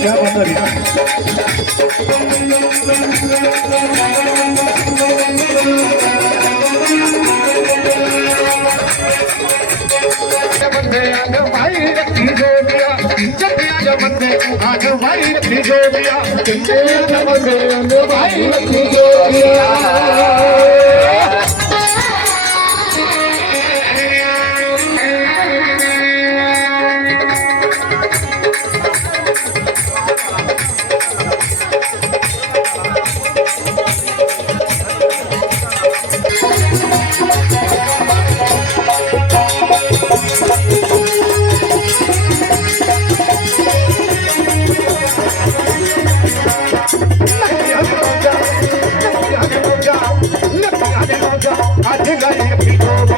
क्या बंदा दिया ਬੰਦੇ ਆਗ ਵਾਈ ਰੱਖੀ ਜੋਗਿਆ ਕਿੰਨੇ ਬੰਦੇ ਆਗ ਵਾਈ ਰੱਖੀ ਜੋਗਿਆ ficou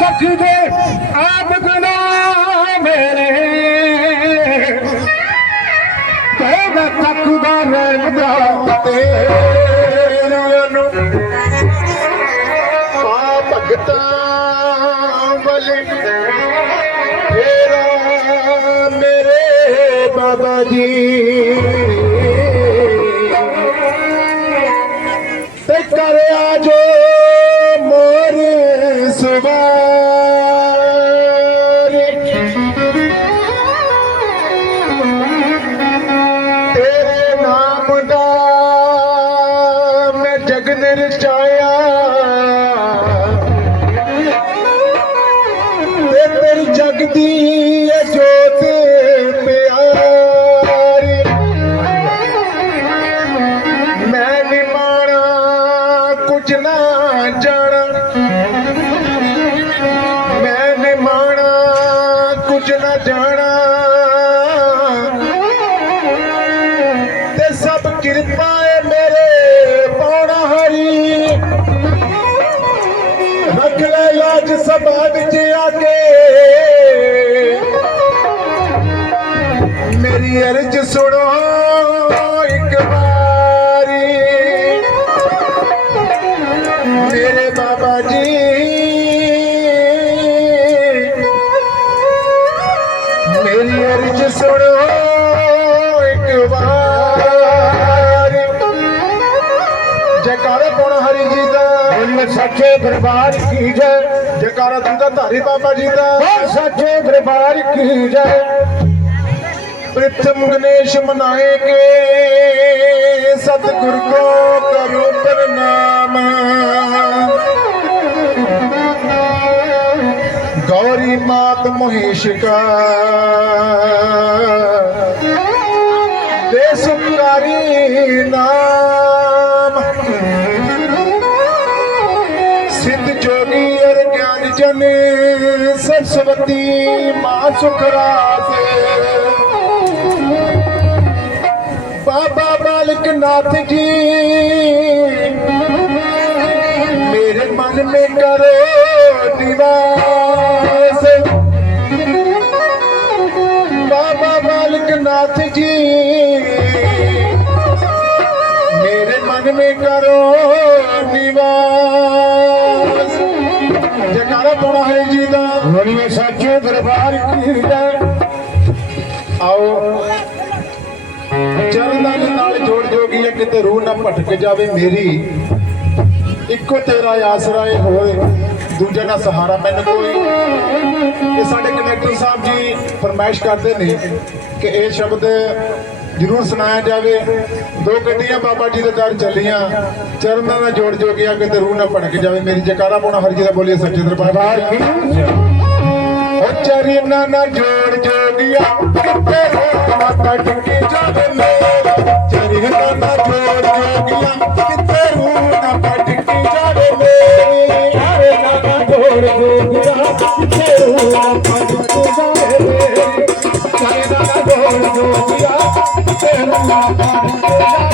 ਸਕਦੇ ਆਪ ਗੁਨਾਹ ਮੇਰੇ। ਤੇਰਾ ਤੱਕਦਾ ਰਹਿਦਾ ਤੇਰੇ ਨੂੰ ਆ ਭਗਤਾ ਬਲੀ ਤੇਰਾ ਮੇਰੇ ਬਾਬਾ ਜੀ। ਤੇ ਕਰਿਆ ਜੋ ਤੇਰੇ ਕੁਝ ਨਾ ਜਾਣਾ। ਤੇ ਸਭ ਕਿਰਪਾ ਹੈ ਮੇਰੇ ਪੌਣਾ ਹਰੀ ਰੱਖ ਲੈ ਲਾਜ ਸਭਾ ਵਿੱਚ ਆ ਕੇ। ਮੇਰੀ ਅਰਜ਼ ਸੁਣੋ। ਮੇਰੀ ਅਰਜ ਸੁਣੋ ਇੱਕ ਵਾਰ। ਜੈਕਾਰਾ ਕੋਣ ਹਰੀ ਜੀ ਦਾ ਬੋਲੀਏ ਸੱਚੇ ਦਰਬਾਰ ਕੀ ਜੈ? ਜੈਕਾਰਾ ਤੁੰਦਾ ਧਾਰੀ ਬਾਬਾ ਜੀ ਦਾ। ਸੱਚੇ ਦਰਬਾਰ ਕੀ ਜੈ? ਪ੍ਰਥਮ ਗਣੇਸ਼ ਮਨਾਏ ਕੇ ਸਤਿਗੁਰ ਕੋ ਕਰੋ ਪ੍ਰਣਾਮ ਨਾਥ ਮਹੇਸ਼ ਕਾ। ਦੇ ਸੁਖਕਾਰੀ ਨਾਮ। ਸਿੱਧ ਜੋਗੀ ਅਰ ਗਿਆਨ ਜਨੇ, ਸਰਸਵਤੀ ਮਾ ਸੁਖ ਰਾਸੇ ਬਾਬਾ ਬਾਲਕ ਨਾਥ ਜੀ जी मेरे मन में करो निवास जयकारा पड़ा है जी का ਬੋਲੇ ਸੱਚੇ ਦਰਬਾਰ ਕੀ ਜੈ ਆਓ ਚਰਨਾਂ ਦੇ ਨਾਲ ਜੋੜ ਜੋਗੀ ਹੈ ਕਿਤੇ ਰੂਹ ਨਾ ਭਟਕ ਜਾਵੇ ਮੇਰੀ ਇੱਕੋ ਤੇਰਾ ਆਸਰਾ ਏ ਹੋਏ ਦੂਜੇ ਦਾ ਸਹਾਰਾ ਮੈਨੂੰ ਕੋਈ ਇਹ ਸਾਡੇ ਕਨੈਕਟਰ ਸਾਹਿਬ ਜੀ ਫਰਮਾਇਸ਼ ਕਰਦੇ ਨੇ ਕਿ ਇਹ ਸ਼ਬਦ ਜ਼ਰੂਰ ਸੁਣਾਇਆ ਜਾਵੇ। ਦੋ ਗੱਡੀਆਂ ਬਾਬਾ ਜੀ ਦੇ ਦਰ ਚੱਲੀਆਂ ਚਰਨਾਂ ਨਾਲ ਜੋੜ ਜੋਗੀਆਂ ਕਿਤੇ ਰੂਹ ਨਾ ਭਟਕ ਜਾਵੇ। ਮੇਰੀ ਜਕਾਰਾ ਪਾਉਣਾ ਹਰ ਜੀ ਦਾ ਬੋਲੀਏ ਸੱਚੇ ਦਰਬਾਰ ਉਹ ਚਰਨਾਂ ਨਾਲ ਜੋੜ ਜੋਗੀਆਂ ਕਿਤੇ ਰੂਹ ਮਾਤਾ ਟਿੱਕੀ ਜਾਵੇ ਮੇਰਾ। ਚਰਨਾਂ ਨਾਲ ਜੋੜ ਜੋਗੀਆਂ ਕਿਤੇ ਰੂਹ ਨਾ ਭਟਕੀ ਜਾਵੇ ਮੇਰੀ। ਕਿਥੇ ਰੂਹ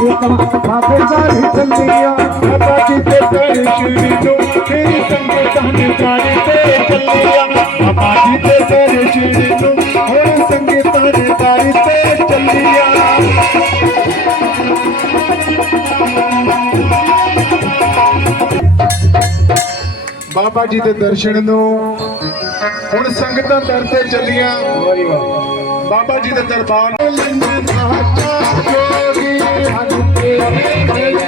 ਹੋਰ ਬਾਬੇ ਬਾਰੀ ਚੱਲਿਆ ਬਾਬਾ ਜੀ ਦੇ ਦਰਸ਼ਨ ਨੂੰ ਤੇਰੀ ਸੰਗਤਾਂ ਦੇ ਬਾਰੀ ਤੇ ਚੱਲਿਆ ਬਾਬਾ ਜੀ ਦੇ ਦਰਸ਼ਨ ਨੂੰ ਹੋਰ ਸੰਗਤਾਂ ਦੇ ਬਾਰੀ ਤੇ ਚੱਲਿਆ ਬਾਬਾ ਜੀ ਦੇ ਦਰਸ਼ਨ ਨੂੰ ਹੁਣ ਸੰਗਤਾਂ ਦਰ ਤੇ ਚੱਲੀਆਂ। ਬਾਬਾ ਜੀ ਦੇ ਦਰਬਾਰ ਹਨ ਤੇਰੇ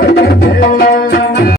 ਅਸੀਂ ਤਾਂ